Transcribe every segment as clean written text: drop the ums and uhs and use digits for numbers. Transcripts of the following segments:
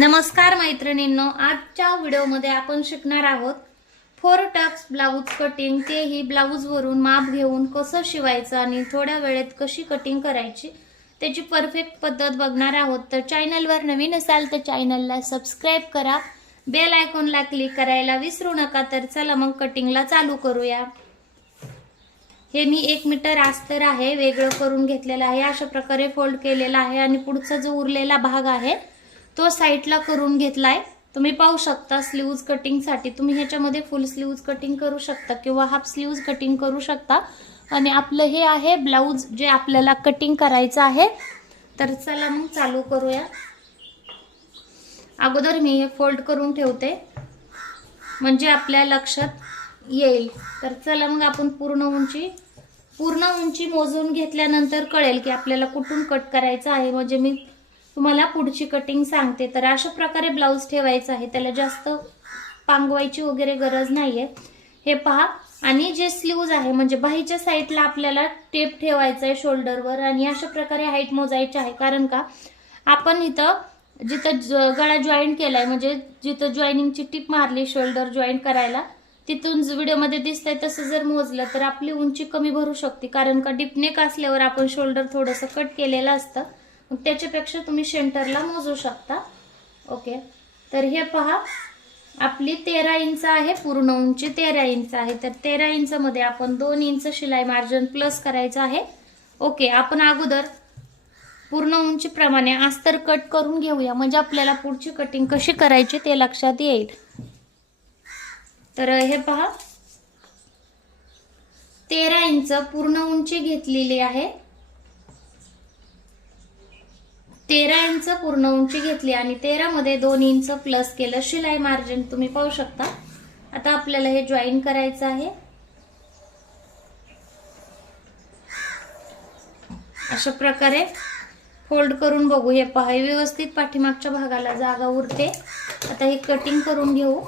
नमस्कार मैत्रिणींनो, आजच्या व्हिडिओमध्ये आपण शिकणार आहोत 4 टक्स ब्लाउज कटिंग, तेही ब्लाउज वरून माप घेऊन कसं शिवायचं आणि थोड्या वेळेत कशी कटिंग करायची त्याची परफेक्ट पद्धत बघणार आहोत। तर चॅनलवर नवीन असाल तर चॅनलला सबस्क्राइब करा, बेल आयकॉनला क्लिक करायला विसरू नका। तर चला मग कटिंगला चालू करूया। हे मी 1 मीटर अस्तर आहे वेगळं करून घेतलेलं आहे, अशा प्रकारे फोल्ड केलेला आहे आणि पुढचा जो उरलेला भाग आहे तो साइडला करून घेतलाय। तुम्ही पाहू शकता स्लीव्ज कटिंग साठी तुम्ही ह्याच्यामध्ये फुल स्लीव्ज कटिंग करू शकता किंवा हाफ स्लीव्ज कटिंग करू शकता। आणि आपलं हे आहे ब्लाउज जे आपल्याला कटिंग करायचं आहे। तर चला मग चालू करूया। अगोदर मी हे फोल्ड करून ठेवते म्हणजे आपल्या लक्षात येईल। तर चला मग आपण पूर्ण उंची मोजून घेतल्यानंतर कळेल की आपल्याला कुठून कट करायचं आहे। म्हणजे मी तुम्हाला पुढची कटिंग सांगते। तर अशा प्रकारे ब्लाउज ठेवायचा आहे, त्याला जास्त पांगवायची वगैरे गरज नाहीये। हे पहा, आणि जे स्लीव्ज आहे म्हणजे बाहीच्या साइडला आपल्याला टेप ठेवायचा आहे शोल्डरवर आणि अशा प्रकारे हाईट मोजायची आहे। कारण का आपण इथं जिथं गळा जॉईंट केलाय म्हणजे जिथं जॉईनिंगची टिप मारली शोल्डर जॉईंट करायला, तिथून व्हिडिओमध्ये दिसतंय तसं जर मोजलं तर आपली उंची कमी भरू शकते। कारण का डिपनेक असल्यावर आपण शोल्डर थोडंसं कट केलेलं असतं, त्याच्यापेक्षा तुम्ही सेंटरला मोजू शकता। ओके, तर हे पहा आपली 13 इंच आहे, पूर्ण उंची 13 इंच आहे। तर 13 इंच मध्ये आपण 2 इंच शिलाई मार्जिन प्लस करायचं आहे। ओके, आपण अगोदर पूर्ण उंची प्रमाणे अस्तर कट करून घेऊया म्हणजे आपल्याला पुढची कटिंग कशी करायची ते लक्षात येईल। तर हे पहा 13 इंच पूर्ण उंची घेतलेली आहे। 13 इंच पूर्ण उंची घेतली आणि 13 मध्ये 2 इंच प्लस केलं शिलाई मार्जिन तुम्ही पाहू शकता। आता आपल्याला हे जॉईन करायचं आहे। अशा प्रकारे फोल्ड करून बघू, हे पहा व्यवस्थित पाठीमागच्या भागाला जागा उरते। आता हे कटिंग करून घेऊ।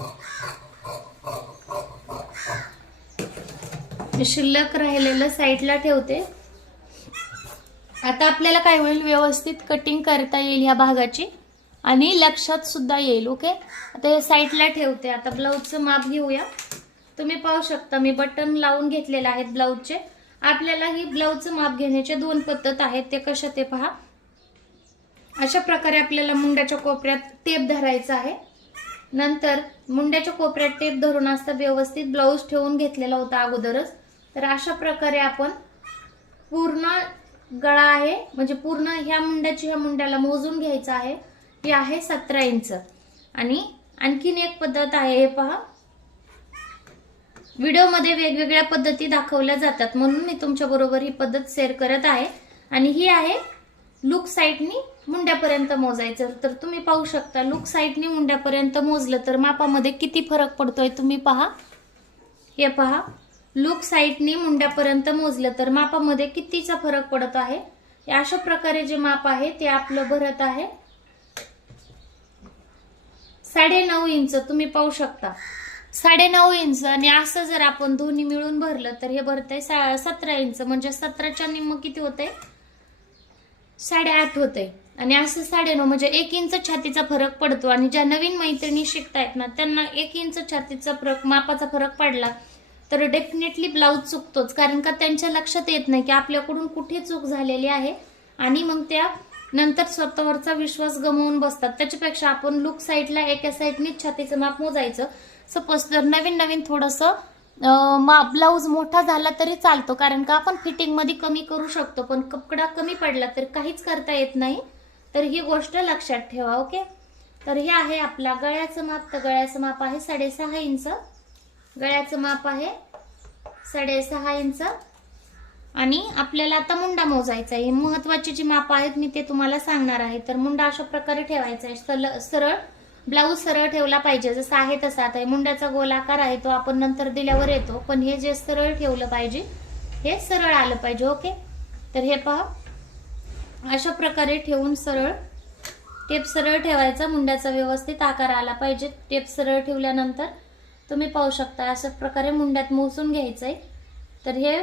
शिल्लक राहिलेलं साइडला ठेवते। आता आपल्याला काय होईल, व्यवस्थित कटिंग करता येईल ह्या भागाची आणि लक्षात सुद्धा येईल। ओके, आता हे साइडला ठेवते। आता ब्लाउजचं माप घेऊया। तुम्ही पाहू शकता मी बटन लावून घेतलेले आहेत ब्लाउजचे। आपल्याला ही ब्लाउजचं माप घेण्याचे 2 पद्धत आहेत, ते कशा ते पहा। अशा प्रकारे आपल्याला मुंड्याच्या कोपऱ्यात टेप धरायचा आहे। नंतर मुंड्याच्या कोपऱ्यात टेप धरून असता व्यवस्थित ब्लाउज ठेवून घेतलेला होता अगोदरच। तर अशा प्रकारे आपण पूर्ण गळा आहे म्हणजे पूर्ण ह्या मुंड्याला मोजून घ्यायचं आहे। हे आहे 17 इंच। आणि आणखीन एक पद्धत आहे, हे पहा व्हिडिओमध्ये वेगवेगळ्या पद्धती दाखवल्या जातात म्हणून मी तुमच्या बरोबर ही पद्धत शेअर करत आहे। आणि ही आहे लूक साइडनी मुंड्यापर्यंत मोजायचं। तर तुम्ही पाहू शकता लूक साइडनी मुंड्यापर्यंत मोजलं तर मापामध्ये किती फरक पडतोय तुम्ही पहा। हे पहा लूक साइडनी मुंड्यापर्यंत मोजलं तर मापामध्ये कितीचा फरक पडत आहे। अशा प्रकारे जे माप आहे ते आपलं भरत आहे 9.5 इंच। तुम्ही पाहू शकता 9.5 इंच आणि असं जर आपण दोन्ही मिळून भरलं तर हे भरतंय 17 इंच। म्हणजे 17च्या निम्म किती होतंय, 8.5 होतंय। आणि असं 9.5 म्हणजे 1 इंच छातीचा फरक पडतो। आणि ज्या नवीन मैत्रिणी शिकतायत ना त्यांना 1 इंच छातीचा मापाचा फरक पडला तर डेफिनेटली ब्लाउज चुकतोच। कारण का त्यांच्या लक्षात येत नाही की आपल्याकडून कुठे चूक झालेली आहे आणि मग त्या नंतर स्वतःवरचा विश्वास गमावून बसतात। त्याच्यापेक्षा आपण लूक साइडला एका साइडनीच छातीचं माप मोजायचं। सपोज जर नवीन थोडंसं ब्लाउज मोठा झाला तरी चालतो, कारण का आपण फिटिंग मध्ये कमी करू शकतो, पण कपडा कमी पडला तर काहीच करता येत नाही। तर ही गोष्ट लक्षात ठेवा। ओके, तर हे आहे आपला गळ्याचं माप। तर गळ्याचं माप आहे 6.5 इंच। गळ्याचं माप आहे 6.5 इंच। आणि आपल्याला आता मुंडा मोजायचा आहे। महत्वाची जी माप आहेत मी ते तुम्हाला सांगणार आहे। तर मुंडा अशा प्रकारे ठेवायचा आहे, सरळ ब्लाउज सरळ ठेवला पाहिजे जसं आहे तसा। आता मुंड्याचा गोल आकार आहे तो आपण नंतर दिल्यावर येतो, पण हे जे सरळ ठेवलं पाहिजे हे सरळ आलं पाहिजे। ओके, तर हे पहा अशा प्रकारे ठेवून सरळ टेप सरळ ठेवायचा, मुंड्याचा व्यवस्थित आकार आला पाहिजे। टेप सरळ ठेवल्यानंतर तुम्ही पाहू शकता अशा प्रकारे मुंड्यात मोजून घ्यायचंय। तर हे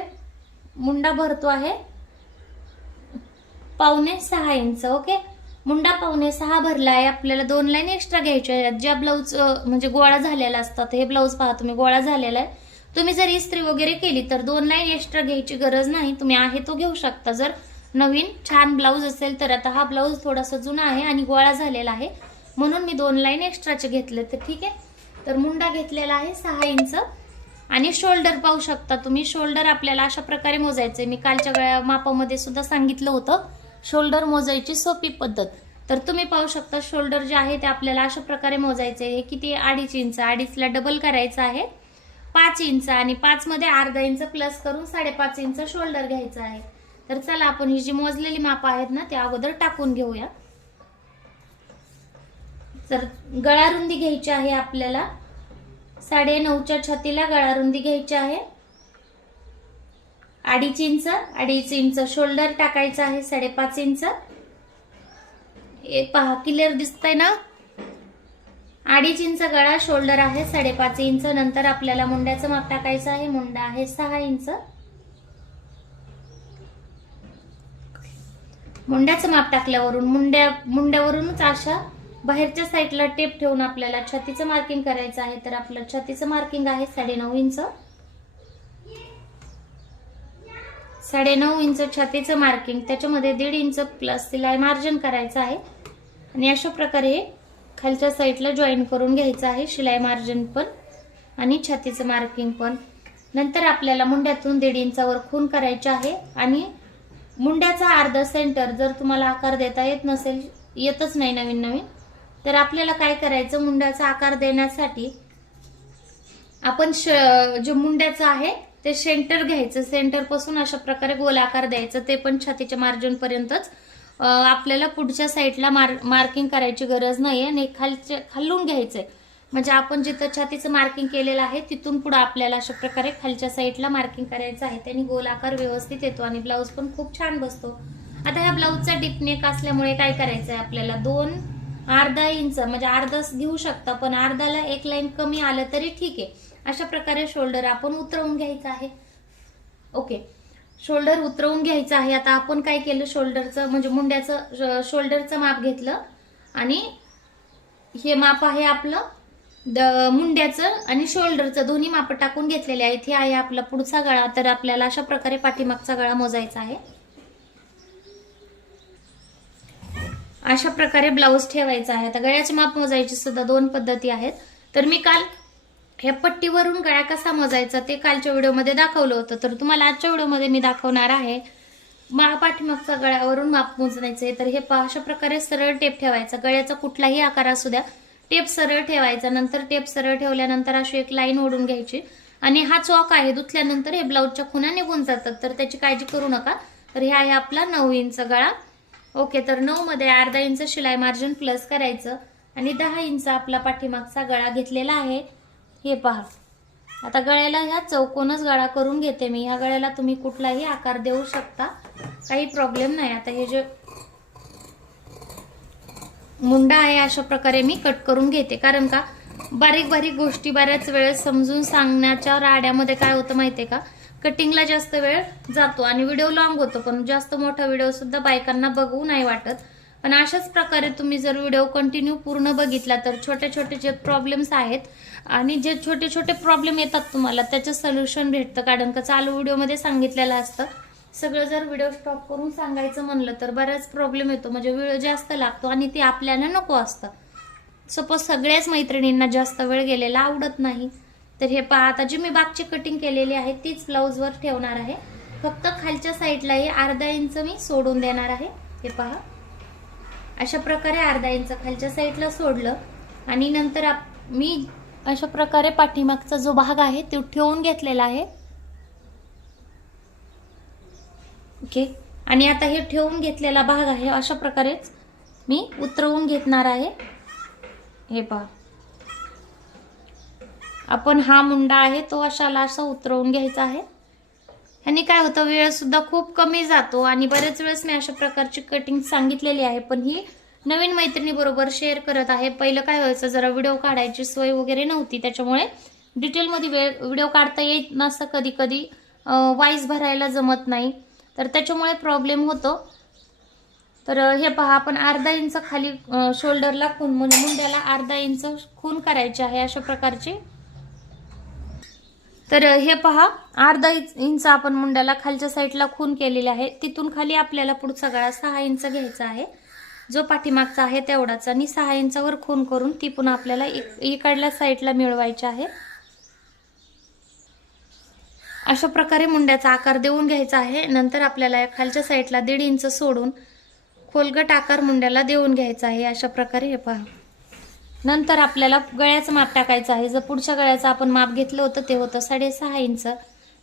मुंडा भरतो आहे 5.25 इंच। ओके, मुंडा 5.25 भरला आहे. आपल्याला 2 लाईन एक्स्ट्रा घ्यायच्या आहेत. ज्या ब्लाऊज म्हणजे गोळा झालेला असतात, हे ब्लाऊज पहा तुम्ही गोळा झालेला आहे. तुम्ही जर इस्त्री वगैरे केली तर 2 लाईन एक्स्ट्रा घ्यायची गरज नाही, तुम्ही आहे तो घेऊ शकता. जर नवीन छान ब्लाऊज असेल तर. आता हा ब्लाऊज थोडासा जुना आहे आणि गोळा झालेला आहे, म्हणून मी 2 लाईन एक्स्ट्राचे घेतले. तर ठीक आहे. तर मुंडा घेतलेला आहे 6 इंच आणि शोल्डर पाहू शकता तुम्ही. शोल्डर आपल्याला अशा प्रकारे मोजायचे. मी कालच्या गळ्या मापामध्ये सुद्धा सांगितलं होतं शोल्डर मोजायची सोपी पद्धत. तर तुम्ही पाहू शकता शोल्डर जे आहे ते आपल्याला अशा प्रकारे मोजायचे. हे किती 2.5 इंच, 2.5ला डबल करायचं आहे 5 इंच आणि 5 मध्ये अर्धा इंच प्लस करून 5.5 इंच शोल्डर घ्यायचं आहे. तर चला आपण ही जी मोजलेली माप आहेत ना ते अगोदर टाकून घेऊया. तर गळा रुंदी घ्यायची आहे आपल्याला 9.5च्या छातीला गळा रुंदी घ्यायची आहे 2.5 इंच. 2.5 इंच शोल्डर टाकायचं आहे 5.5 इंच. हे पहा क्लिअर दिसतंय ना. 2.5 इंच गळा, शोल्डर आहे 5.5 इंच. नंतर आपल्याला मुंड्याचं माप टाकायचं आहे. मुंडा आहे 6 इंच. मुंड्याचं माप टाकल्यावरून मुंड्यावरूनच अशा बाहेरच्या साईडला टेप ठेवून आपल्याला छातीचं मार्किंग करायचं आहे. तर आपलं छातीचं मार्किंग आहे 9.5 इंच. 9.5 इंच छातीचं मार्किंग, त्याच्यामध्ये 1.5 इंच प्लस सिलाई मार्जिन करायचं आहे आणि अशा प्रकारे खालच्या साईडला जॉईन करून घ्यायचं आहे. शिलाई मार्जिन पण आणि छातीचं मार्किंग पण. नंतर आपल्याला मुंड्यातून 1.5 इंचावर खून करायचे आहे आणि मुंड्याचा अर्धा सेंटर जर तुम्हाला आकार देता येत नसेल, येतच नाही नवीन तर आपल्याला काय करायचं, मुंड्याचा आकार देण्यासाठी आपण जे मुंड्याचं आहे ते सेंटर घ्यायचं. सेंटर पासून अशा प्रकारे गोल आकार द्यायचं. ते पण छातीच्या मार्जिन पर्यंतच. आपल्याला पुढच्या साईडला मार्किंग करायची गरज नाही आणि खालून घ्यायचंय. म्हणजे आपण जिथं छातीचं मार्किंग केलेलं आहे तिथून पुढे आपल्याला अशा प्रकारे खालच्या साईडला मार्किंग करायचं आहे. त्यांनी गोल आकार व्यवस्थित येतो आणि ब्लाऊज पण खूप छान बसतो. आता ह्या ब्लाऊजचा डीपनेक असल्यामुळे काय करायचंय आपल्याला, 2.5 इंच म्हणजे अर्धाच घेऊ शकता, पण अर्धाला 1 लाईन कमी आलं तरी ठीक आहे. अशा प्रकारे शोल्डर आपण उतरवून घ्यायचं आहे. ओके, शोल्डर उतरवून घ्यायचं आहे. आता आपण काय केलं, शोल्डरचं म्हणजे मुंड्याचं शोल्डरचं माप घेतलं आणि हे माप आहे आपलं मुंड्याचं आणि शोल्डरचं, दोन्ही माप टाकून घेतलेले आहेत. हे आहे आपला पुढचा गळा. तर आपल्याला अशा प्रकारे पाठीमागचा गळा मोजायचा आहे. अशा प्रकारे ब्लाऊज ठेवायचा आहे. आता गळ्याचे माप मोजायची सुद्धा 2 पद्धती आहेत. तर मी काल ह्या पट्टीवरून गळा कसा मोजायचा ते कालच्या व्हिडिओमध्ये दाखवलं होतं. तर तुम्हाला आजच्या व्हिडिओमध्ये मी दाखवणार आहे पाठीमागचा गळ्यावरून माप मोजायचे. तर हे अशा प्रकारे सरळ टेप ठेवायचा. गळ्याचा कुठलाही आकार असू द्या, टेप सरळ ठेवायचा. नंतर टेप सरळ ठेवल्यानंतर अशी एक लाईन ओढून घ्यायची आणि हा चॉक आहे धुतल्यानंतर हे ब्लाऊजच्या खुणा निघून जातात. तर त्याची काळजी करू नका. तर हे आहे आपला 9 इंच गळा. ओके, तर 9 मध्ये अर्धा इंच शिलाई मार्जिन प्लस करायचं आणि 10 इंच आपला पाठीमागचा गळा घेतलेला आहे. हे पहा, आता गळ्याला ह्या चौकोनच गळा करून घेते मी. ह्या गळ्याला तुम्ही कुठलाही आकार देऊ शकता, काही प्रॉब्लेम नाही. आता हे जे मुंडा आहे अशा प्रकारे मी कट करून घेते. कारण का बारीक बारीक गोष्टी बऱ्याच वेळेस समजून सांगण्याच्या राड्यामध्ये काय होतं माहितीये का, कटिंगला जास्त वेळ जातो आणि व्हिडिओ लॉंग होतो. पण जास्त मोठा व्हिडिओ सुद्धा बायकांना बघू नाही वाटत. पण अशाच प्रकारे तुम्ही जर व्हिडिओ कंटिन्यू पूर्ण बघितला तर छोटे छोटे जे प्रॉब्लेम्स आहेत आणि जे छोटे छोटे प्रॉब्लेम येतात तुम्हाला त्याचं सोल्युशन भेटतं. कारण का चालू व्हिडिओमध्ये सांगितलेलं असतं. सगळं जर व्हिडिओ स्टॉप करून सांगायचं म्हणलं तर बराच प्रॉब्लेम येतो, म्हणजे वेळ जास्त लागतो आणि ते आपल्याला नको असतं. सपोज सगळ्याच मैत्रिणींना जास्त वेळ गेलेला आवडत नाही. तर हे पहा, आता जी मी बागची कटिंग केलेली आहे तीच ब्लाऊजवर ठेवणार आहे. फक्त खालच्या साईडलाही अर्धा इंच मी सोडून देणार आहे. हे पहा, अशा प्रकारे अर्धा इंच खालच्या साईडला सोडलं आणि नंतर मी अशा प्रकारे पाठीमागचा जो भाग आहे तो ठेवून घेतलेला आहे. ओके, आणि आता हे ठेवून घेतलेला भाग आहे अशा प्रकारेच मी उतरवून घेणार आहे. हे पहा, आपण हा मुंडा आहे तो अशाला असा उतरवून घ्यायचा आहे. आणि काय होतं, वेळ सुद्धा खूप कमी जातो आणि बरेच वेळेस मी अशा प्रकारची कटिंग सांगितलेली आहे, पण ही नवीन मैत्रिणी बरोबर शेअर करत आहे. पहिलं काय व्हायचं, जरा व्हिडिओ काढायची सोय वगैरे नव्हती, त्याच्यामुळे डिटेलमध्ये व्हिडिओ काढता येत नसतं. कधी कधी वाईज भरायला जमत नाही, तर त्याच्यामुळे प्रॉब्लेम होतो. तर हे पहा, आपण अर्धा इंच खाली शोल्डरला खून, म्हणजे मुंड्याला अर्धा इंच खून करायचे आहे अशा प्रकारचे. तर हे पहा, अर्धा इंच आपण मुंड्याला खालच्या साईडला खून केलेले आहे. तिथून खाली आपल्याला पुढचा गळा 6 इंच घ्यायचा आहे, जो पाठीमागचा आहे तेवढाच, आणि 6 इंचावर खून करून ती पुन्हा आपल्याला इकडल्या साईडला मिळवायची आहे. अशा प्रकारे मुंड्याचा आकार देऊन घ्यायचा आहे. नंतर आपल्याला खालच्या साईडला 1.5 इंच सोडून खोलगट आकार मुंड्याला देऊन घ्यायचा आहे अशा प्रकारे. हे पहा, नंतर आपल्याला गळ्याचं माप टाकायचं आहे. जर पुढच्या गळ्याचं आपण माप घेतलं होतं ते होतं 6.5 इंच,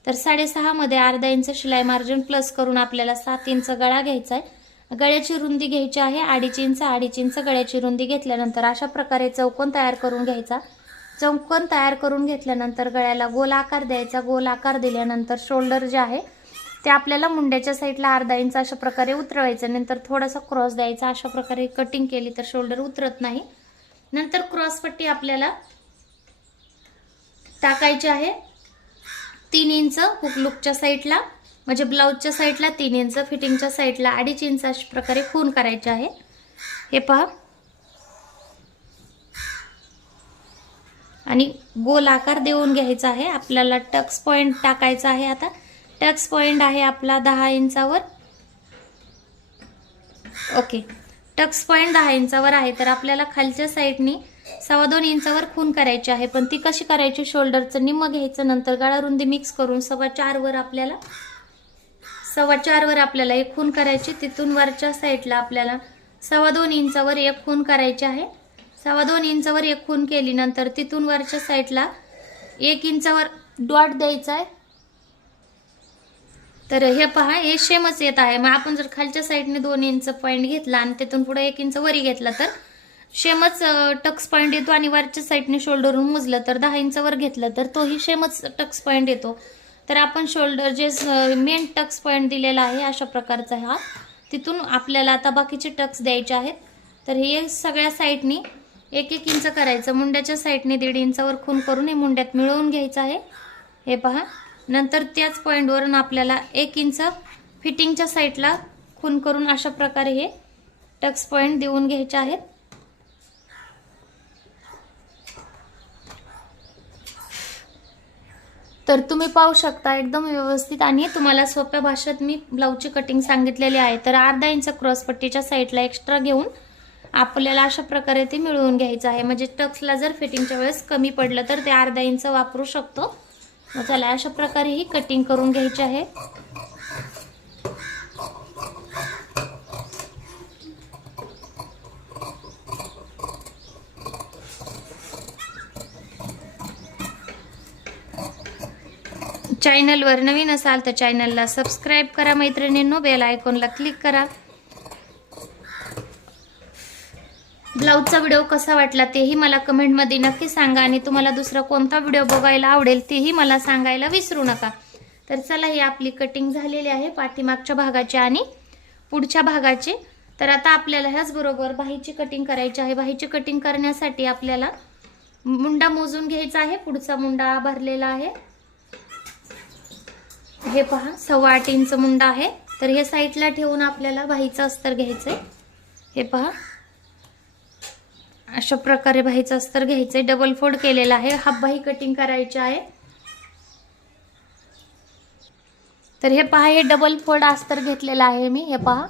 तर 6.5 मध्ये अर्धा इंच शिलाई मार्जिन प्लस करून आपल्याला 7 इंच गळा घ्यायचा आहे. गळ्याची रुंदी घ्यायची आहे 2.5 इंच गळ्याची रुंदी घेतल्यानंतर अशा प्रकारे चौकोन तयार करून घ्यायचा. चौकोन तयार करून घेतल्यानंतर गळ्याला गोल आकार द्यायचा. गोल आकार दिल्यानंतर शोल्डर जे आहे ते आपल्याला मुंड्याच्या साईडला अर्धा इंच अशा प्रकारे उतरवायचं. नंतर थोडासा क्रॉस द्यायचा. अशा प्रकारे कटिंग केली तर शोल्डर उतरत नाही. नंतर क्रॉस पट्टी आपल्याला टाकायची आहे 3 इंच हुक लूकच्या साईडला, म्हणजे ब्लाउजच्या साईडला 3 इंच, फिटिंगच्या साईडला 2.5 इंच अशा प्रकारे खून करायचे आहे. हे पहा, आणि गोल आकार देऊन घ्यायचा आहे. आपल्याला टक्स पॉइंट टाकायचा आहे. आता टक्स पॉइंट आहे आपला 10 इंचावर. ओके, टक्स पॉइंट 10 इंचावर आहे, तर आपल्याला खालच्या साईडनी 2.25 इंचावर खून करायची आहे. पण ती कशी करायची, शोल्डरचं निम्म घ्यायचं, नंतर गळा रुंदी मिक्स करून 4.25 वर आपल्याला एक खून करायची. तिथून वरच्या साईडला आपल्याला 2.25 इंचावर एक खून करायची आहे. 2.25 इंचावर एक खून केली, नंतर तिथून वरच्या साईडला 1 इंचावर डॉट द्यायचा आहे. तर हे पहा, हे सेमच येत आहे. मग आपण जर खालच्या साईडने 2 इंच पॉईंट घेतला आणि तिथून पुढे 1 इंच वरी घेतला तर सेमच टक्स पॉईंट येतो. आणि वरच्या साईडने शोल्डरहून मोजलं तर 10 इंच वर घेतलं तर तोही सेमच टक्स पॉईंट येतो. तर आपण शोल्डर जे मेन टक्स पॉईंट दिलेला आहे अशा प्रकारचा हा, तिथून आपल्याला आता बाकीचे टक्स द्यायचे आहेत. तर हे सगळ्या साईडनी 1-1 इंच करायचं. मुंड्याच्या साईडने 1.5 इंचावर खून करून हे मुंड्यात मिळवून घ्यायचं आहे. हे पहा, नंतर त्याच पॉईंटवरून आपल्याला 1 इंच फिटिंगच्या साईडला खून करून अशा प्रकारे हे टक्स पॉईंट देऊन घ्यायचे आहेत. तर तुम्ही पाहू शकता एकदम व्यवस्थित आणि तुम्हाला सोप्या भाषेत मी ब्लाऊजची कटिंग सांगितलेली आहे. तर अर्धा इंच क्रॉस पट्टीच्या साईडला एक्स्ट्रा घेऊन आपल्याला अशा प्रकारे ते मिळवून घ्यायचं आहे. म्हणजे टक्सला जर फिटिंगच्या वेळेस कमी पडलं तर ते अर्धा इंच वापरू शकतो. चला, अशा प्रकारे ही कटिंग करून घ्यायची आहे. चॅनलवर नवीन असाल तर चॅनलला सबस्क्राईब करा मैत्रिणींनो, बेल आयकॉनला क्लिक करा. ब्लाऊजचा व्हिडिओ कसा वाटला तेही मला कमेंटमध्ये नक्की सांगा. आणि तुम्हाला दुसरा कोणता व्हिडिओ बघायला आवडेल तेही मला सांगायला विसरू नका. तर चला, ही आपली कटिंग झालेली आहे पाठीमागच्या भागाची आणि पुढच्या भागाची. तर आता आपल्याला ह्याचबरोबर बाहीची कटिंग करायची आहे. बाहीची कटिंग करण्यासाठी आपल्याला मुंडा मोजून घ्यायचा आहे. पुढचा मुंडा भरलेला आहे. हे पहा, 8.25 इंच मुंडा आहे. तर हे साईडला ठेवून आपल्याला बाहीचं अस्तर घ्यायचंय. हे पहा, अशा प्रकारे बाहीचं अस्तर घ्यायचंय. डबल फोल्ड केलेला आहे. हाफ बाही कटिंग करायची आहे. तर हे पहा, हे डबल फोल्ड अस्तर घेतलेलं आहे मी. हे पहा,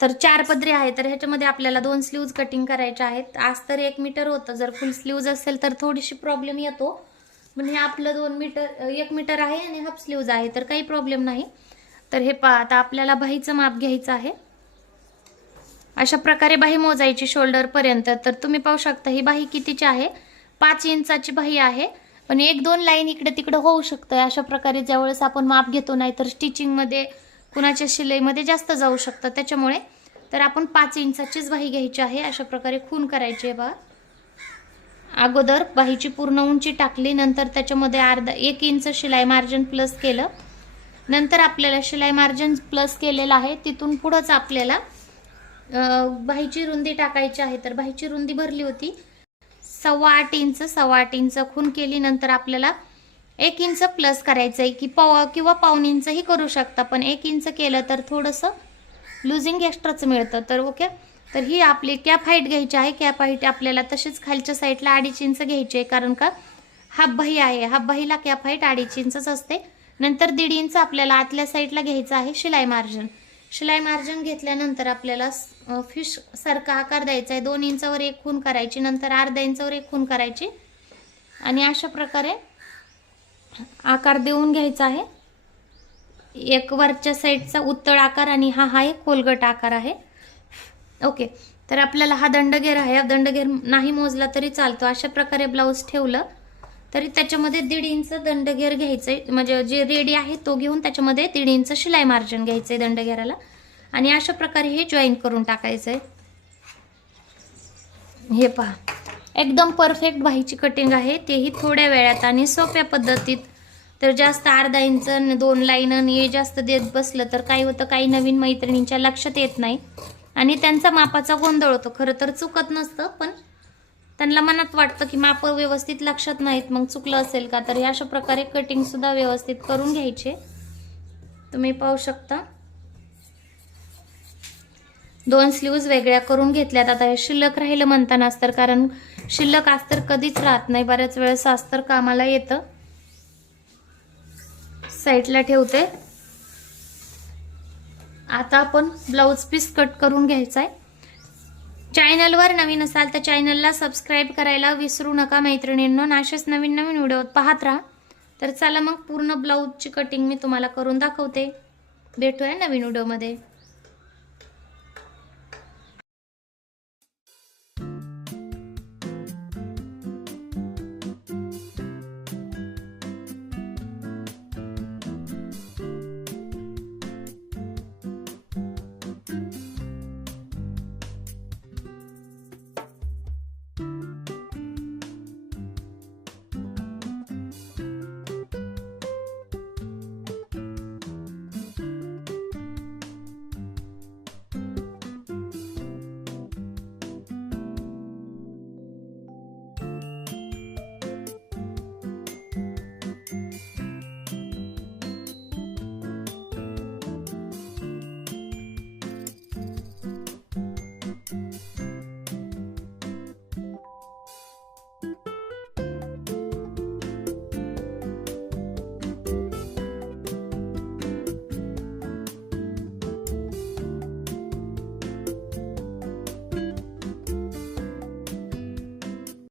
तर 4 पदरी आहे. तर ह्याच्यामध्ये आपल्याला 2 स्लीव्ज कटिंग करायचे आहेत. अस्तर 1 मीटर होतं. जर फुल स्लीव्ज असेल तर थोडीशी प्रॉब्लेम येतो. पण हे आपलं 1 मीटर आहे आणि हाफ स्लीव्ज आहे, तर काही प्रॉब्लेम नाही. तर हे पहा, आता आपल्याला बाहीचं माप घ्यायचं आहे. अशा प्रकारे बाही मोजायची शोल्डर पर्यंत. तर तुम्ही पाहू शकता ही बाही कितीची आहे, 5 इंचाची बाही आहे. पण 1-2 लाईन इकडे तिकडे होऊ शकतं. अशा प्रकारे ज्यावेळेस आपण माप घेतो, नाही तर स्टिचिंगमध्ये कुणाच्या शिलाईमध्ये जास्त जाऊ शकतं त्याच्यामुळे. तर आपण 5 इंचाचीच बाही घ्यायची आहे. अशा प्रकारे खून करायची आहे. बघा, अगोदर बाहीची पूर्ण उंची टाकली, नंतर त्याच्यामध्ये 1 इंच शिलाई मार्जिन प्लस केलं. नंतर आपल्याला शिलाई मार्जिन प्लस केलेलं आहे, तिथून पुढंच आपल्याला बाहीची रुंदी टाकायची आहे. तर बाहीची रुंदी भरली होती 8.25 इंच. 8.25 इंच खून केली. नंतर आपल्याला 1 इंच प्लस करायचं आहे, की किंवा 1.25 इंचही करू शकता. पण 1 इंच केलं तर थोडंसं लुझिंग एक्स्ट्राचं मिळतं. तर ओके, तर ही आपली कॅप हाईट घ्यायची आहे. कॅप हाईट आपल्याला तशीच खालच्या साईडला 2.5 इंच घ्यायची आहे, कारण का हाफ बाही आहे. हाफ बाहीला कॅप हाईट 2.5 इंचच असते. नंतर 1.5 इंच आपल्याला आतल्या साईडला घ्यायचं आहे शिलाई मार्जिन. शिलाई मार्जिन घेतल्यानंतर आपल्याला फिश सारखा आकार द्यायचा आहे. 2 इंचावर एक खूण करायची, नंतर अर्ध्या इंचावर एक खूण करायची आणि अशा प्रकारे आकार देऊन घ्यायचा आहे. एक वरच्या साईडचा उत्तळ आकार आणि हा एक खोलगट आकार आहे. ओके, तर आपल्याला हा दंडघेर आहे. दंडघेर नाही मोजला तरी चालतो. अशा प्रकारे ब्लाऊज ठेवलं तरी त्याच्यामध्ये 1.5 इंच दंडघेर घ्यायचंय, म्हणजे जे रेडी आहे तो घेऊन त्याच्यामध्ये 1.5 इंच शिलाई मार्जिन घ्यायचंय दंडघेराला आणि अशा प्रकारे हे जॉईन करून टाकायचंय. हे पहा, एकदम परफेक्ट बाहीची कटिंग आहे, तेही थोड्या वेळात आणि सोप्या पद्धतीत. तर जास्त अर्धा इंच 2 लाईन हे जास्त देत बसलं तर काय होतं, काही नवीन मैत्रिणींच्या लक्षात येत नाही आणि त्यांचा मापाचा गोंधळ होतो. खरं तर चुकत नसतं, पण त्यांना मनात वाटतं की माप व्यवस्थित लक्षात नाहीत, मग चुकलं असेल का. तर अशा प्रकारे कटिंग सुद्धा व्यवस्थित करून घ्यायचे. तुम्ही पाहू शकता 2 स्लीव्ज वेगळ्या करून घेतल्यात. आता हे शिल्लक राहिलं म्हणताना अस्तर, कारण शिल्लक अस्तर कधीच राहत नाही, बऱ्याच वेळेस अस्तर कामाला येतं. साईडला ठेवते. आता आपण ब्लाऊज पीस कट करून घ्यायचा आहे. चॅनलवर नवीन असाल तर चॅनलला सबस्क्राईब करायला विसरू नका मैत्रिणींनो. असेच नवीन नवीन व्हिडिओ पाहत राहा. तर चला मग पूर्ण ब्लाऊजची कटिंग मी तुम्हाला करून दाखवते. भेटूया नवीन व्हिडिओमध्ये.